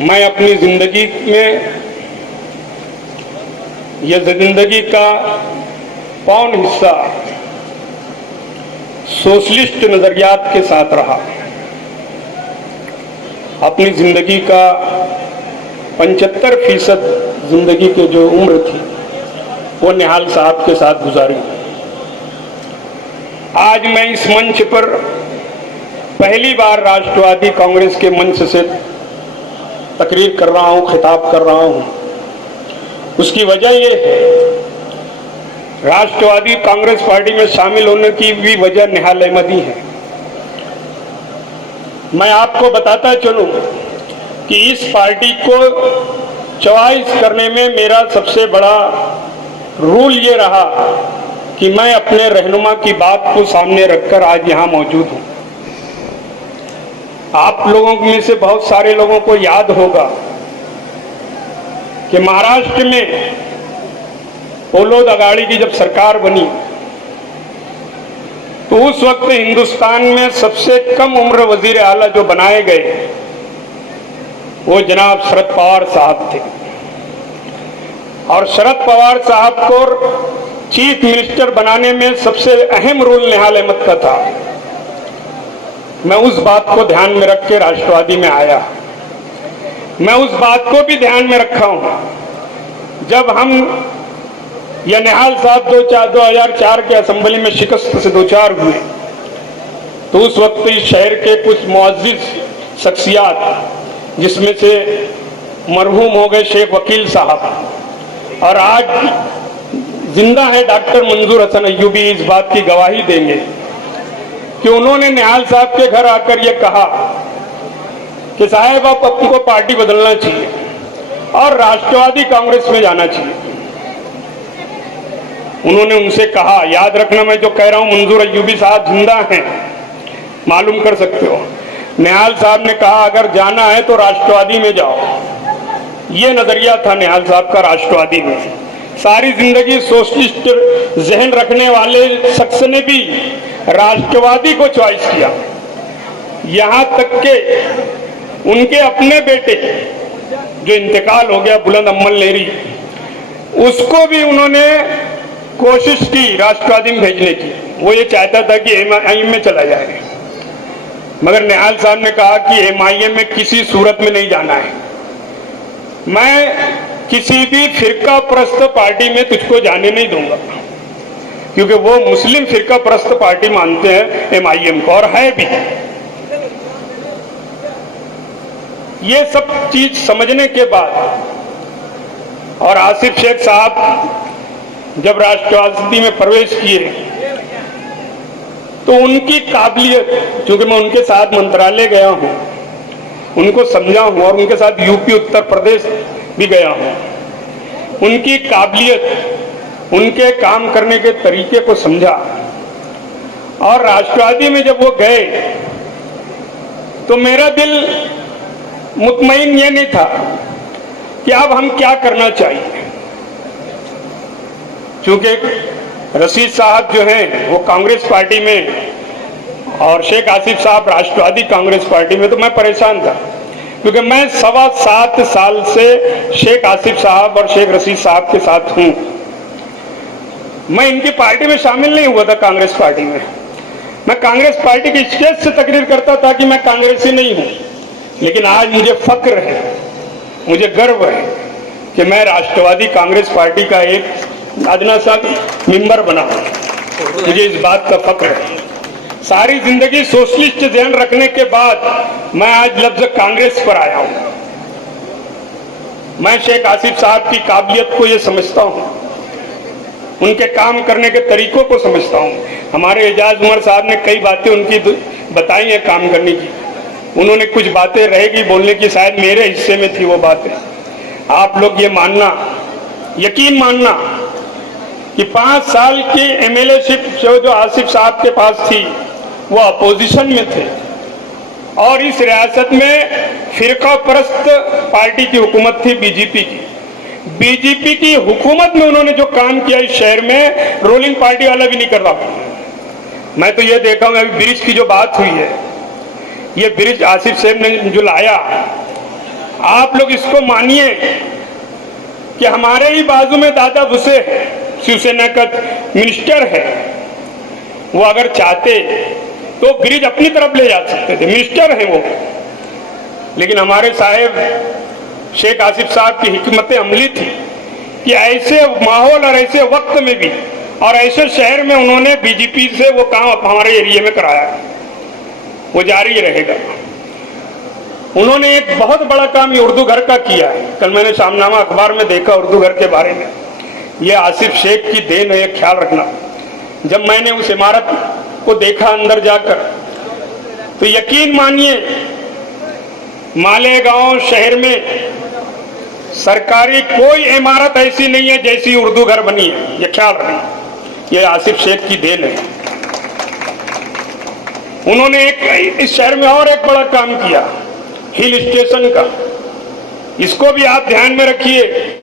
मैं अपनी जिंदगी में यह जिंदगी का पौन हिस्सा सोशलिस्ट नजरियात के साथ रहा। अपनी जिंदगी का 75% जिंदगी की जो उम्र थी वो निहाल साहब के साथ गुजारी। आज मैं इस मंच पर पहली बार राष्ट्रवादी कांग्रेस के मंच से तकरीर कर रहा हूं, खिताब कर रहा हूं। उसकी वजह यह है, राष्ट्रवादी कांग्रेस पार्टी में शामिल होने की भी वजह निहाल अहमदी है। मैं आपको बताता चलूं कि इस पार्टी को चॉइस करने में मेरा सबसे बड़ा रूल ये रहा कि मैं अपने रहनुमा की बात को सामने रखकर आज यहां मौजूद हूं। आप लोगों में से बहुत सारे लोगों को याद होगा कि महाराष्ट्र में ओलोद अगाड़ी की जब सरकार बनी तो उस वक्त हिंदुस्तान में सबसे कम उम्र वजीर आला जो बनाए गए वो जनाब शरद पवार साहब थे। और शरद पवार साहब को चीफ मिनिस्टर बनाने में सबसे अहम रोल निहाल अहमद का था। मैं उस बात को ध्यान में रख के राष्ट्रवादी में आया। मैं उस बात को भी ध्यान में रखा हूं जब हम या निहाल साहब 2004 के असेंबली में शिकस्त से दो चार हुए तो उस वक्त इस शहर के कुछ मुअज्जिज शख्सियात जिसमें से मरहूम हो गए शेख वकील साहब और आज जिंदा है डॉक्टर मंजूर हसन अय्यूबी, इस बात की गवाही देंगे कि उन्होंने निहाल साहब के घर आकर यह कहा कि साहब आप आपको पार्टी बदलना चाहिए और राष्ट्रवादी कांग्रेस में जाना चाहिए। उन्होंने उनसे कहा, याद रखना मैं जो कह रहा हूं मंजूर अय्यूबी साहब जिंदा हैं, मालूम कर सकते हो। निहाल साहब ने कहा अगर जाना है तो राष्ट्रवादी में जाओ। ये नजरिया था निहाल साहब का राष्ट्रवादी में। सारी जिंदगी सोशलिस्ट जहन रखने वाले शख्स ने भी राष्ट्रवादी को चॉइस किया। यहां तक के उनके अपने बेटे जो इंतकाल हो गया बुलंद अम्मल लेरी, उसको भी उन्होंने कोशिश की राष्ट्रवादी में भेजने की। वो ये चाहता था कि एमआईएम में चला जाए, मगर निहाल साहब ने कहा कि एमआईएम में किसी सूरत में नहीं जाना है। मैं किसी भी फिरका परस्त पार्टी में तुझको जाने नहीं दूंगा, क्योंकि वो मुस्लिम फिरका परस्त पार्टी मानते हैं एमआईएम को, और है भी। ये सब चीज समझने के बाद और आसिफ शेख साहब जब राष्ट्रवादी में प्रवेश किए तो उनकी काबिलियत, क्योंकि मैं उनके साथ मंत्रालय गया हूं, उनको समझा हूं और उनके साथ यूपी उत्तर प्रदेश भी गया हूं, उनकी काबिलियत, उनके काम करने के तरीके को समझा। और राष्ट्रवादी में जब वो गए तो मेरा दिल मुतमईन ये नहीं था कि अब हम क्या करना चाहिए, क्योंकि रशीद साहब जो हैं वो कांग्रेस पार्टी में और शेख आसिफ साहब राष्ट्रवादी कांग्रेस पार्टी में। तो मैं परेशान था, क्योंकि मैं 7.25 साल से शेख आसिफ साहब और शेख रशीद साहब के साथ हूं। मैं इनकी पार्टी में शामिल नहीं हुआ था कांग्रेस पार्टी में। मैं कांग्रेस पार्टी की स्टेज से तकरीर करता था कि मैं कांग्रेसी नहीं हूं, लेकिन आज मुझे फक्र है, मुझे गर्व है कि मैं राष्ट्रवादी कांग्रेस पार्टी का एक अदना सा मेंबर बना हूं। मुझे इस बात का फक्र है। सारी जिंदगी सोशलिस्ट ध्यान रखने के बाद मैं आज लफ्ज कांग्रेस पर आया हूं। मैं शेख आसिफ साहब की काबिलियत को ये समझता हूं, उनके काम करने के तरीकों को समझता हूं। हमारे एजाज उमर साहब ने कई बातें उनकी बताई हैं काम करने की। उन्होंने कुछ बातें रहेगी बोलने की, शायद मेरे हिस्से में थी वो बातें। आप लोग ये मानना, यकीन मानना कि 5 साल की एमएलएशिप जो आसिफ साहब के पास थी वो अपोजिशन में थे और इस रियासत में फिरका परस्त पार्टी की हुकूमत थी, बीजेपी की। बीजेपी की हुकूमत में उन्होंने जो काम किया इस शहर में, रोलिंग पार्टी वाला भी नहीं कर रहा। मैं तो ये देखा हूं, अभी ब्रिज की जो बात हुई है, ये ब्रिज आसिफ साहब ने जो लाया आप लोग इसको मानिए कि हमारे ही बाजू में दादा भुसे शिवसेना का मिनिस्टर है, वो अगर चाहते तो ब्रिज अपनी तरफ ले जा सकते थे, मिनिस्टर है वो। लेकिन हमारे साहेब शेख आसिफ साहब की हिकमत अमली थी कि ऐसे माहौल और ऐसे वक्त में भी और ऐसे शहर में उन्होंने बीजेपी से वो काम हमारे एरिया में कराया, वो जारी रहेगा। उन्होंने एक बहुत बड़ा काम ये उर्दू घर का किया है। कल मैंने शामनामा अखबार में देखा उर्दू घर के बारे में, ये आसिफ शेख की देन है, ख्याल रखना। जब मैंने उस इमारत को देखा अंदर जाकर, तो यकीन मानिए मालेगांव शहर में सरकारी कोई इमारत ऐसी नहीं है जैसी उर्दू घर बनी है, ये ख्याल रखना। ये आसिफ शेख की देन है। उन्होंने इस शहर में और एक बड़ा काम किया, हिल स्टेशन का। इसको भी आप ध्यान में रखिए